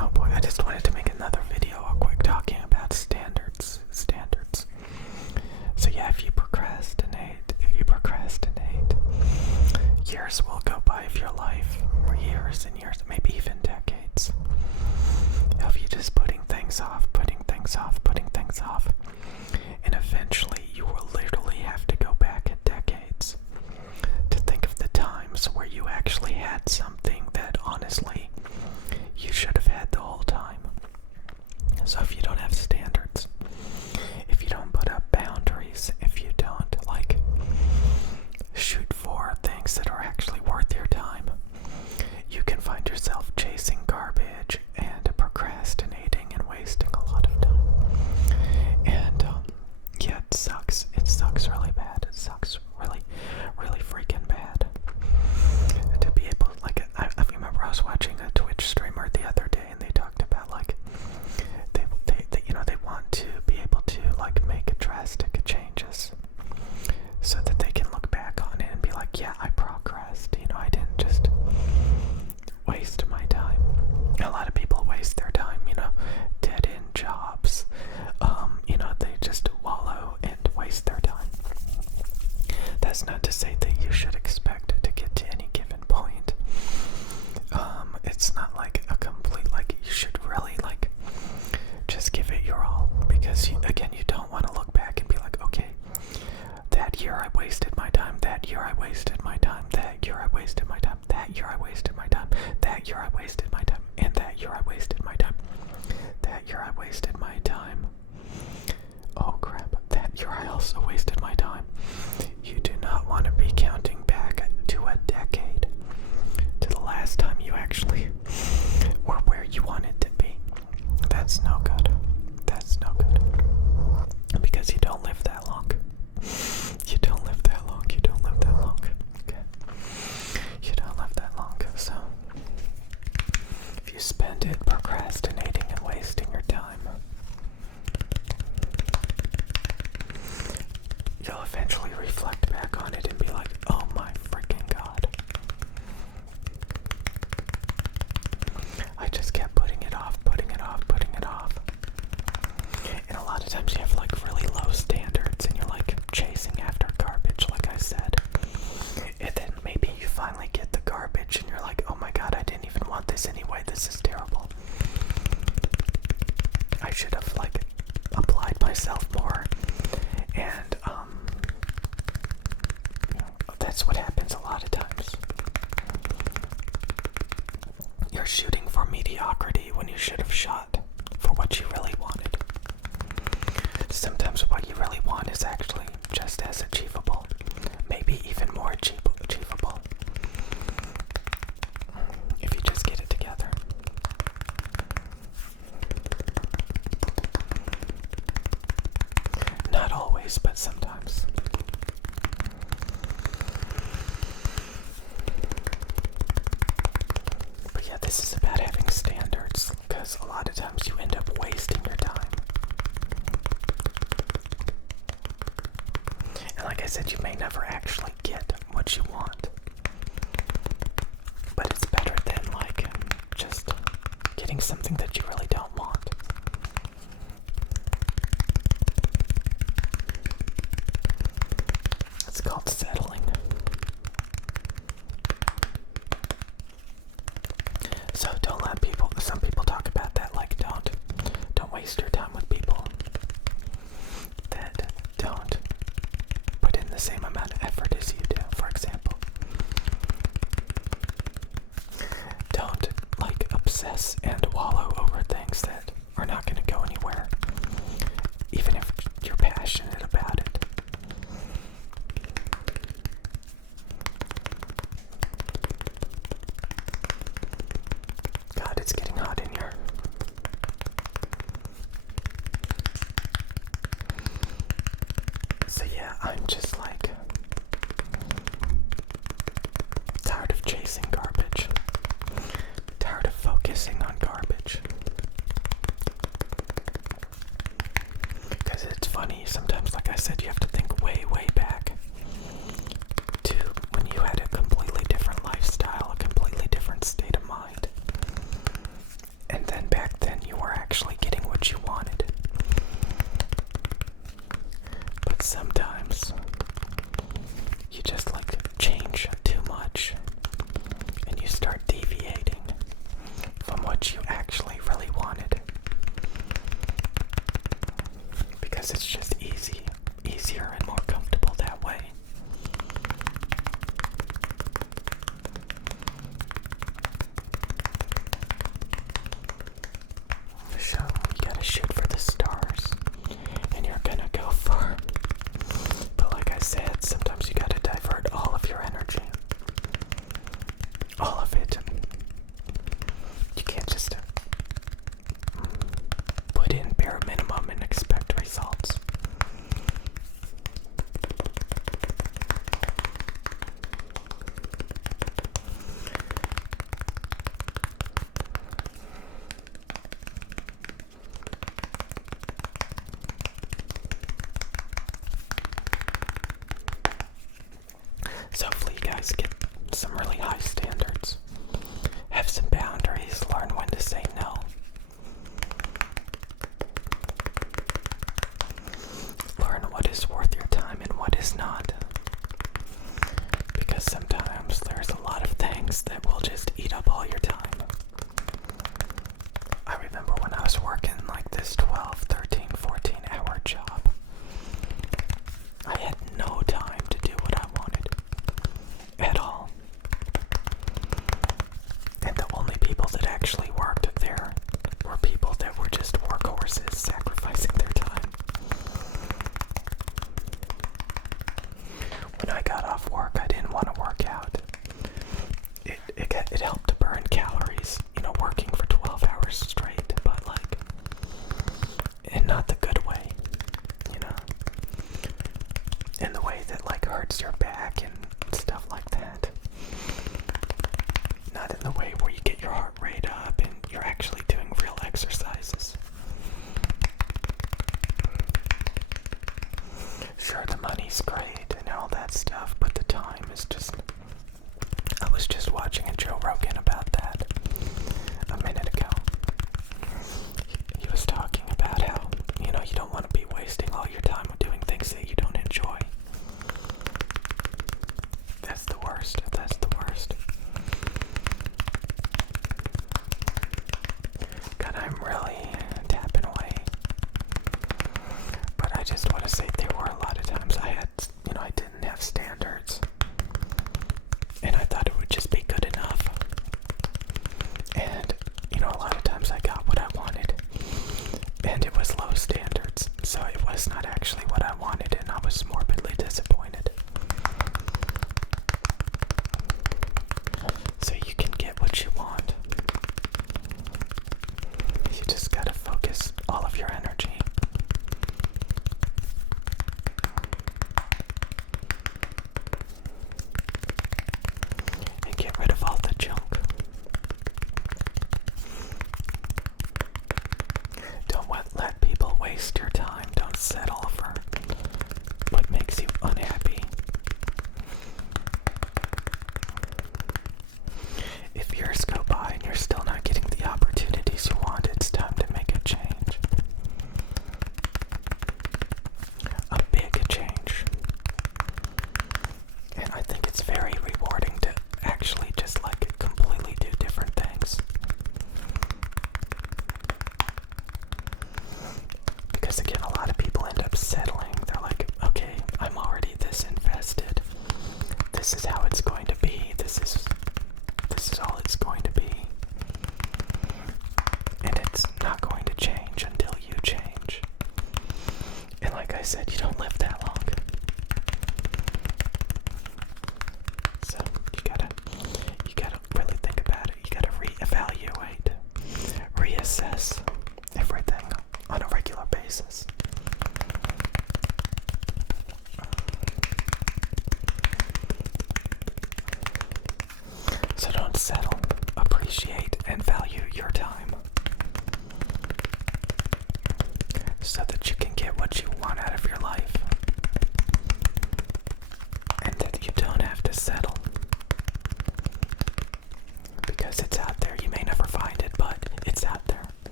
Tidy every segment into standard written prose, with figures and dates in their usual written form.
Oh boy, I just wanted to make another video real quick talking about standards. So yeah, if you procrastinate, years will go by of your life, or years and years, maybe even decades, of you just putting things off, and eventually you will literally have to go back decades to think of the times where you actually had something that honestly you should have had the whole time. So if you don't have standards, if you don't put up boundaries, if you don't shoot for things that are actually worth your time, you can find yourself chasing garbage and procrastinating and wasting a lot of time. And yeah, it sucks. It sucks really bad. It sucks really, really freaking bad. To be able, I remember I was watching a Twitch streamer the other day, and they talked about they want to be able to make drastic changes so that they can look back on it and be like, yeah, I progressed. I didn't just waste my time. A lot of people waste their time, dead end jobs. They just wallow and waste their time. That's not to say that you should expect to get to any given point. It's not like a complete, you should really just give it your all, because you don't want to look back and be like, okay, that year I wasted my time, that year I wasted my time, that year I wasted my time, that year I wasted my time, that year I wasted my time, and that year I wasted my time, that year I wasted my time. Oh crap, that year I also wasted my time. You do not want to be counting back to a decade, to the last time you actually were where you wanted to be. That's no good. That's no good. Because you don't live that long. You don't live that long. You don't live that long. Okay. You don't live that long. So if you spend it procrastinating and wasting your time, you'll eventually reflect back on it and be like, oh my freaking god. I just kept putting it off. And a lot of times you have really low standards and you're chasing after garbage, like I said. And then maybe you finally get the garbage and you're like, oh my god, I didn't even want this anyway. This is terrible. I should have applied myself more. And that's what happens a lot of times. You're shooting for mediocrity when you should have shot for what you really wanted. Sometimes what you really want is actually just as achievable, maybe even more achievable, if you just get it together. Not always, but sometimes. But yeah, this is about having standards, because a lot of times you end up wasting your time. And like I said, you may never actually get what you want. But it's better than just getting something that you really don't want. It's called settling. So don't let people, some people talk about that, don't waste your time with people that don't put in the same amount of effort as you do. For example, don't obsess and wallow over things that are not going to go anywhere, even if you're passionate about it. God, it's getting hot in here. So yeah, I'm just tired of chasing garbage. Tired of focusing on garbage.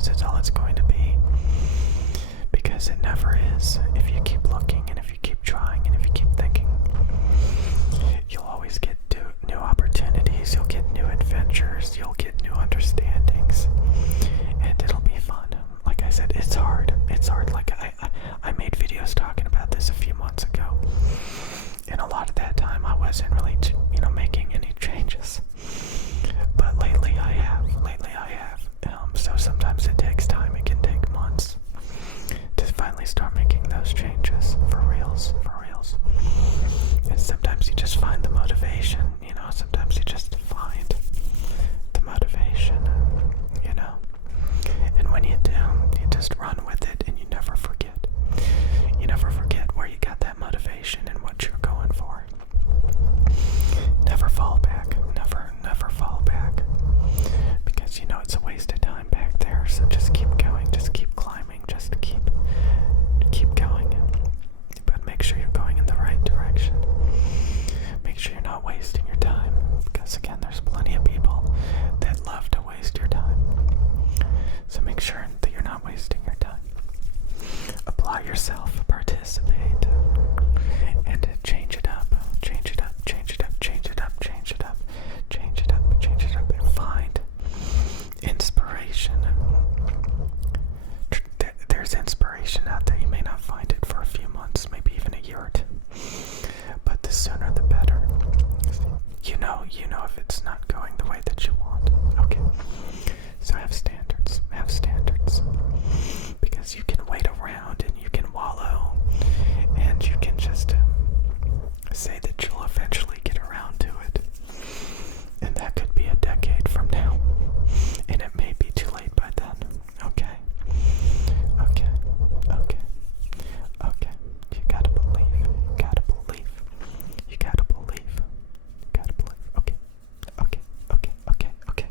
is. It's all it's going to be. Because it never is. If you keep looking and if you keep trying and if you keep thinking, you'll always get new opportunities, you'll get new adventures, you'll get new understandings, and it'll be fun. Like I said, it's hard. It's hard. Like I made videos talking about this a few months ago, and a lot of that time I wasn't really, making any changes. But lately I have. So sometimes it takes time. It can take months to finally start making those changes for reals. And sometimes you just find the motivation, sometimes you just find the motivation, and when you do, you just run with it and you never forget. You never forget where you got that motivation and what you're going for. Never fall back. Never fall back. Because it's a waste of time back there. So just keep going. Just keep climbing. Just keep going. But make sure you're going in the right direction. Make sure you're not wasting your time. Because again, there's plenty of people that love to waste your time. So make sure that you're not wasting your time. Apply yourself. Participate. And change it up. Change it up. Change it up. Change it up. Change it up. Change it up. Change it up. And find inspiration. There's inspiration out there. You may not find it for a few months, maybe even a year or two. But the sooner the better. You know if it's not going the way that you want. Okay. So have standards. Have standards. Because you can wait around and you can wallow and you can just say that you'll eventually get around to it. And that could be a decade from now. And it may be too late by then. Okay. You gotta believe. Okay.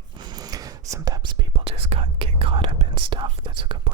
Sometimes people just get caught up in stuff that's a complete